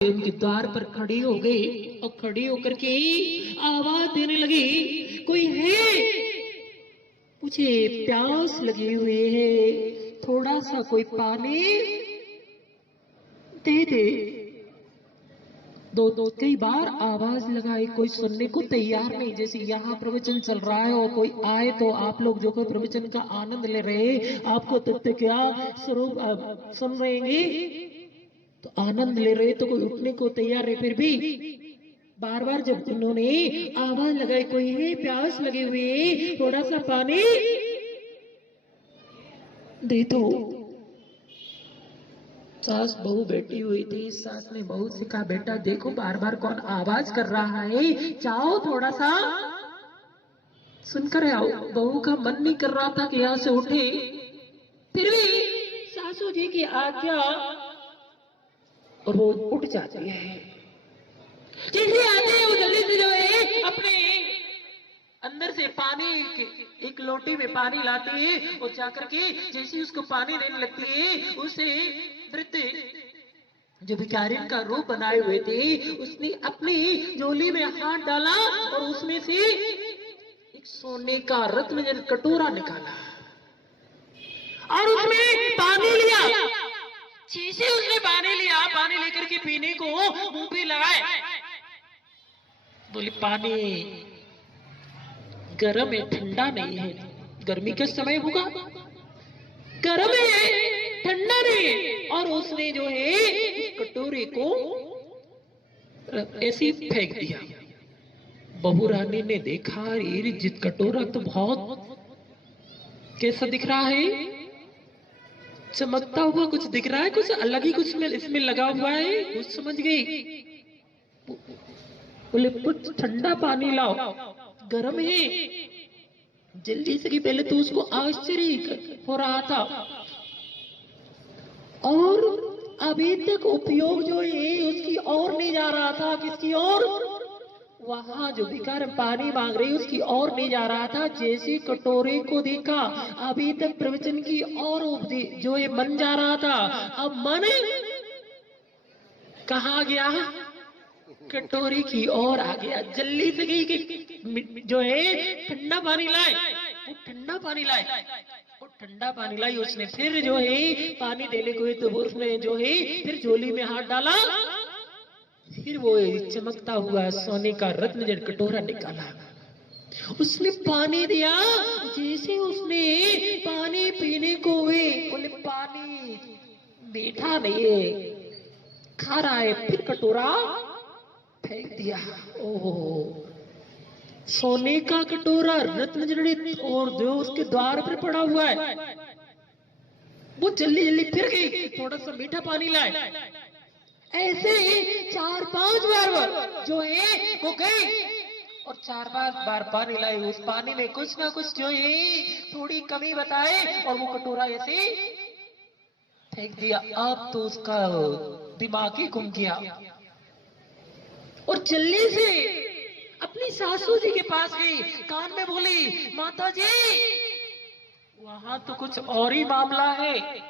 उनके द्वार पर खड़ी हो गई और खड़ी होकर के आवाज देने लगी, कोई है? मुझे प्यास लगी हुई है, थोड़ा सा कोई पानी दे दे। दो कई बार आवाज लगाई, कोई सुनने को तैयार नहीं। जैसे यहाँ प्रवचन चल रहा है और कोई आए तो आप लोग जो प्रवचन का आनंद ले रहे, आपको तथ्य क्या स्वरूप सुन रहे तो आनंद ले रहे, तो कोई उठने को तैयार है। फिर भी बार बार जब उन्होंने आवाज लगाई, कोई है, प्यास लगी हुई है, थोड़ा सा पानी दे दो। सास बहू बैठी हुई थी। सास ने बहू से कहा, बेटा देखो बार बार कौन आवाज कर रहा है, जाओ थोड़ा सा सुनकर आओ। बहू का मन नहीं कर रहा था कि यहां से उठे, फिर भी सासू जी की आज्ञा और वो उठ जाती है। जैसे आते हैं वो जल्दी से जो है अपने अंदर से पानी एक लोटे में पानी लाती है और जाकर के जैसे उसको पानी देने लगती है, उसे वृद्ध जो भिखारिन का रूप बनाए हुए थे, उसने अपनी झोली में हाथ डाला और उसमें से एक सोने का रत्न कटोरा निकाला और उसमें पानी लिया। जैसे उसने पानी लिया, पानी लेकर के पीने को मुंह पे लगाए, बोले पानी गर्म है, ठंडा नहीं है। गर्मी का समय होगा, गर्म है, ठंडा नहीं है। और उसने जो है कटोरे को ऐसे फेंक दिया। बहू रानी ने देखा, ये जित कटोरा तो बहुत कैसा दिख रहा है, चमकता हुआ कुछ दिख रहा है, कुछ अलग ही कुछ में इसमें लगा हुआ है। कुछ समझ गई, बोले कुछ ठंडा पानी लाओ, गर्म है। जल्दी से, पहले तो उसको आश्चर्य हो रहा था और अभी तक उपयोग जो है उसकी और नहीं जा रहा था। किसकी और? वहां जो भिखारी पानी मांग रही उसकी और नहीं जा रहा था। जैसे कटोरे को देखा, अभी तक प्रवचन की और जो ये मन जा रहा था, अब मन कहाँ गया? कटोरी की ओर आ गया। जल्दी से गई कि जो है ठंडा पानी लाए, वो ठंडा पानी लाए, वो ठंडा पानी लाई। उसने फिर जो है पानी देने को तो उसने जो है फिर झोली में हाथ डाला, फिर वो चमकता हुआ सोने का रत्न जड़ कटोरा निकाला, उसने पानी दिया। जैसे उसने पानी पीने को हुए, बोले पानी मीठा नहीं है, खा रहा है। फिर कटोरा फेंक दिया। ओहो, सोने का कटोरा रत्न जड़ित और जो उसके द्वार पर पड़ा हुआ है, वो जल्दी जल्दी फिर गई, थोड़ा सा मीठा पानी लाए। ऐसे 4-5 बार जो है वो गई और 4-5 बार पानी लाई। उस पानी में कुछ ना कुछ जो है थोड़ी कमी बताए और वो कटोरा ऐसे फेंक दिया। अब तो उसका दिमाग ही घूम गया और जल्दी से अपनी सासू जी के पास गई, कान में बोली, माता जी वहां तो कुछ और ही मामला है।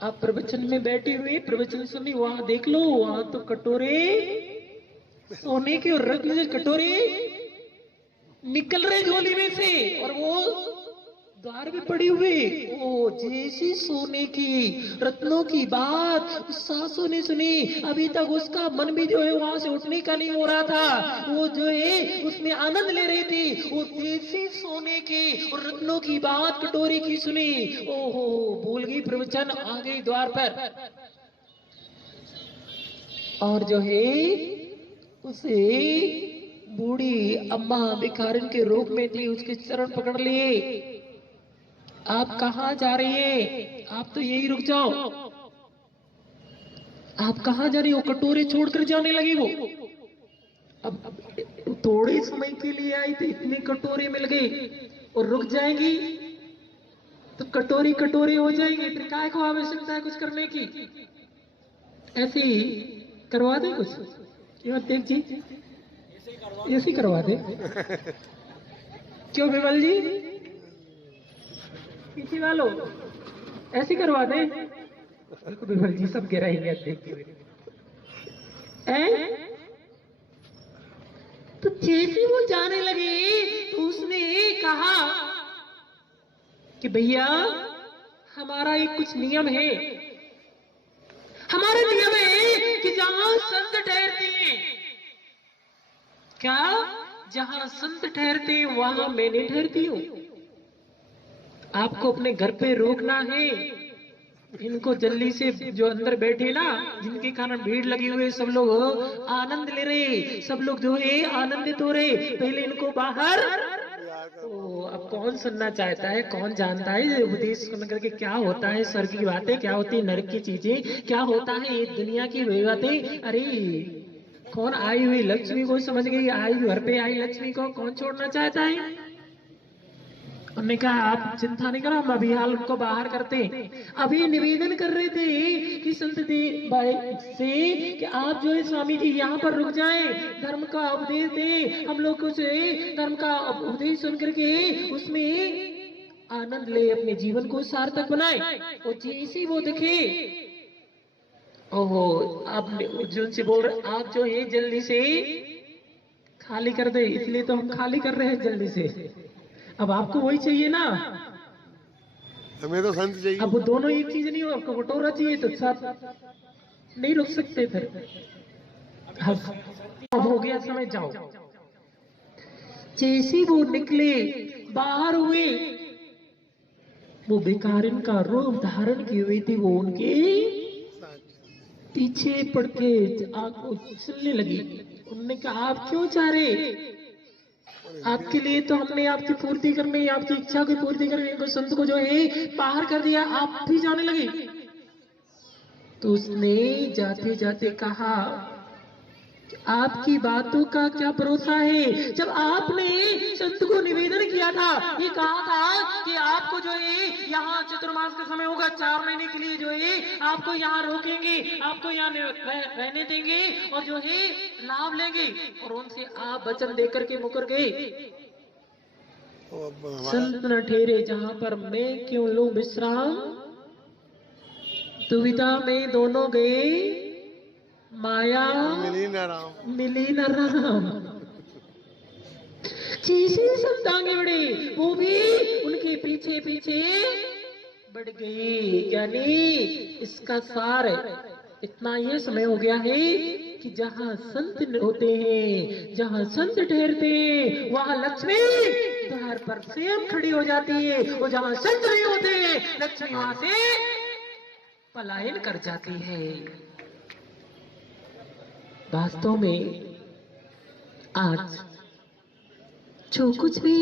आप प्रवचन में बैठी हुई प्रवचन सुनी, वहां देख लो, वहां तो कटोरे सोने के और रत्न के कटोरे निकल रहे झोली में से और वो द्वार में पड़ी हुई। ओ जैसी सोने की रत्नों की बात सासू ने सुनी, अभी तक उसका मन भी जो है वहां से उठने का नहीं हो रहा था। वो जो है उसमें आनंद ले रही थी। वो जैसी सोने की और रत्नों की बात कटोरे की सुनी, ओहो भूल गई प्रवचन, आ गई द्वार पर और जो है उसे बूढ़ी अम्मा भिखारिन के रूप में थी, उसके चरण पकड़ लिए। आप कहाँ जा रही है? आप तो यही रुक जाओ। आप कहाँ जा रही हो? कटोरे छोड़कर जाने लगी वो। अब थोड़े समय के लिए आई थी, इतने कटोरे मिल गए और रुक जाएंगी तो कटोरी कटोरे हो जाएंगे। फिर काय को आवश्यकता है कुछ करने की? ऐसे ही करवा दे कुछ, देख जी ऐसे ही करवा दे। क्यों विमल जी, पीछे वालों ऐसे करवा दे। बिल्कुल विमल जी सब गिराएंगे देख के। तो जैसे वो जाने लगे तो उसने कहा कि भैया हमारा एक कुछ नियम है, हमारा नियम है कि जहां संत ठहरते हैं, क्या जहां संत ठहरते हैं वहां मैं नहीं ठहरती हूं। आपको अपने घर पे रोकना है। इनको जल्दी से जो अंदर बैठे ना, जिनके कारण भीड़ लगी हुई है, सब लोग आनंद ले रहे, सब लोग जो है आनंदित हो रहे, पहले इनको बाहर। तो अब कौन सुनना चाहता है, कौन जानता है उपदेश सुन करके क्या होता है, स्वर्ग की बातें क्या होती है, नरक की चीजें क्या होता है, ये दुनिया की बातें। अरे कौन आई हुई लक्ष्मी को समझ गई, आई घर पे आई लक्ष्मी को कौन छोड़ना चाहता है। उन्होंने कहा आप चिंता नहीं करो, हम अभी हाल उनको बाहर करते हैं। अभी निवेदन कर रहे थे कि संत भाई से कि आप जो है स्वामी जी यहाँ पर रुक जाएं, धर्म का उपदेश दे, हम लोग को धर्म का उपदेश सुन करके उसमें आनंद ले, अपने जीवन को सार्थक बनाए। और जैसे वो दिखे, ओहो आप जो से बोल रहे आप जो है जल्दी से खाली कर दे, इसलिए तो हम खाली कर रहे हैं जल्दी से। अब आपको वही चाहिए ना, हमें तो संत चाहिए। अब वो दोनों एक चीज नहीं हो, आपको कटोरा चाहिए तो साथ नहीं रुक सकते फिर। अब हो गया समय, जाओ। जैसे वो निकले बाहर हुए, वो बेकारिन का रूप धारण किए हुए थे, वो उनके पीछे पड़ के आंख उछलने लगी। उन्होंने कहा आप क्यों चाह रहे, आपके लिए तो हमने आपकी पूर्ति करने, आपकी इच्छा की पूर्ति करने को संत को जो है बाहर कर दिया, आप भी जाने लगे। तो उसने जाते जाते कहा आपकी बातों का क्या भरोसा है। जब आपने संत को निवेदन किया था, ये कहा था कि आपको जो है यहाँ चतुर्मास का समय होगा, 4 महीने के लिए जो है आपको यहाँ रोकेंगे, आपको यहाँ रहने देंगे और जो है लाभ लेंगे, और उनसे आप वचन देकर के मुकर गए। संत न ठहरे जहां पर मैं क्यों लूं विश्राम, दुविधा में दोनों गए माया मिली न राम। जैसे संत आगे बढ़े, वो भी उनके पीछे पीछे बढ़ गई। यानी इसका सार इतना ये समय हो गया है कि जहां संत होते हैं, जहां संत ठहरते हैं, वहां लक्ष्मी द्वार पर स्वयं खड़ी हो जाती है, और जहां संत नहीं होते लक्ष्मी वहां से पलायन कर जाती है। वास्तव में आज जो कुछ भी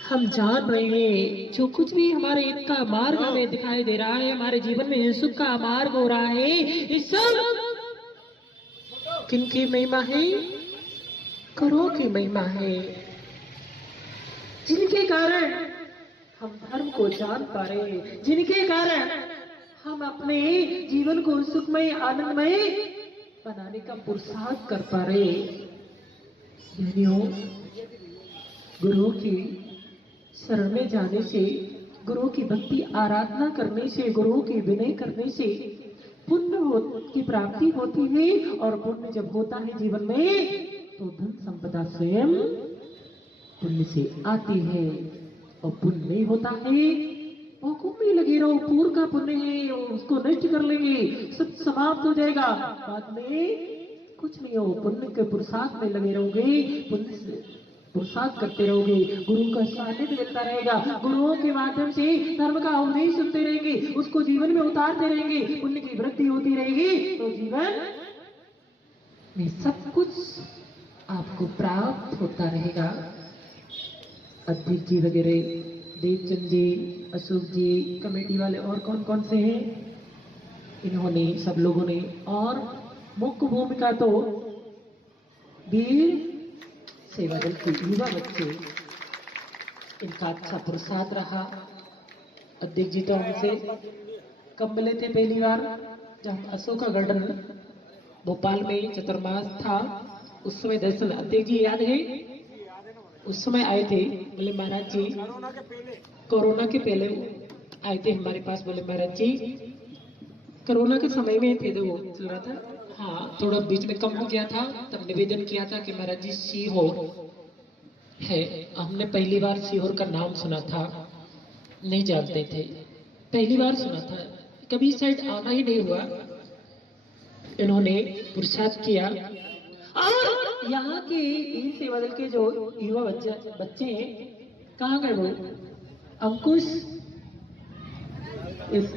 हम जान रहे हैं, जो कुछ भी हमारे ईद का मार्ग हमें दिखाई दे रहा है, हमारे जीवन में जो सुख का मार्ग हो रहा है, ये सब किनकी महिमा है, गुरु की महिमा है, जिनके कारण हम धर्म को जान पा रहे हैं, जिनके कारण हम अपने जीवन को सुखमय आनंदमय बनाने का पुरुषार्थ कर पा रहे। गुरु की शरण में जाने से, गुरु की भक्ति आराधना करने से, गुरु की विनय करने से पुण्य की प्राप्ति होती है, और पुण्य जब होता है जीवन में तो धन संपदा स्वयं पुण्य से आती है। और पुण्य नहीं होता है वो कुंभ में लगे रहो, पूर्व का पुण्य है उसको नष्ट कर लेंगे, सब समाप्त हो जाएगा, बाद में कुछ नहीं हो। पुण्य के पुरुषार्थ में लगे रहोगे, पुण्य से पुरुषार्थ करते रहोगे, गुरु का सानिध्य मिलता रहेगा, गुरुओं के माध्यम से धर्म का उपदेश सुनते रहेंगे, उसको जीवन में उतारते रहेंगे, पुण्य की वृद्धि होती रहेगी, तो जीवन में सब कुछ आपको प्राप्त होता रहेगा। अध्यक्ष जी वगैरह, देवचंद जी, अशोक जी, कमेटी वाले और कौन कौन से हैं, इन्होंने सब लोगों ने, और मुख्य भूमिका तो वीर सेवा दल के युवा बच्चे, इनका अच्छा प्रसाद रहा। अध्यक्ष जी तो हमसे कब मिले थे पहली बार, जब अशोका गार्डन भोपाल में चतुर्मास था, उस समय दर्शन अध्यक्ष जी याद है, उस समय आए थे। बोले महाराज जी, कोरोना के पहले आए थे हमारे पास, बोले महाराज जी कोरोना के समय में फिर वो चल रहा था। हाँ, थोड़ा बीच में कम हो गया था, तब निवेदन किया था कि महाराज जी सीहोर है, हमने पहली बार सीहोर का नाम सुना था, नहीं जानते थे, पहली बार सुना था, कभी साइड आना ही नहीं हुआ। इन्होंने पुरुषार्थ किया और यहाँ के इन सेवा दल के जो युवा बच्चे हैं, कहाँ गए वो? अंकुश, इस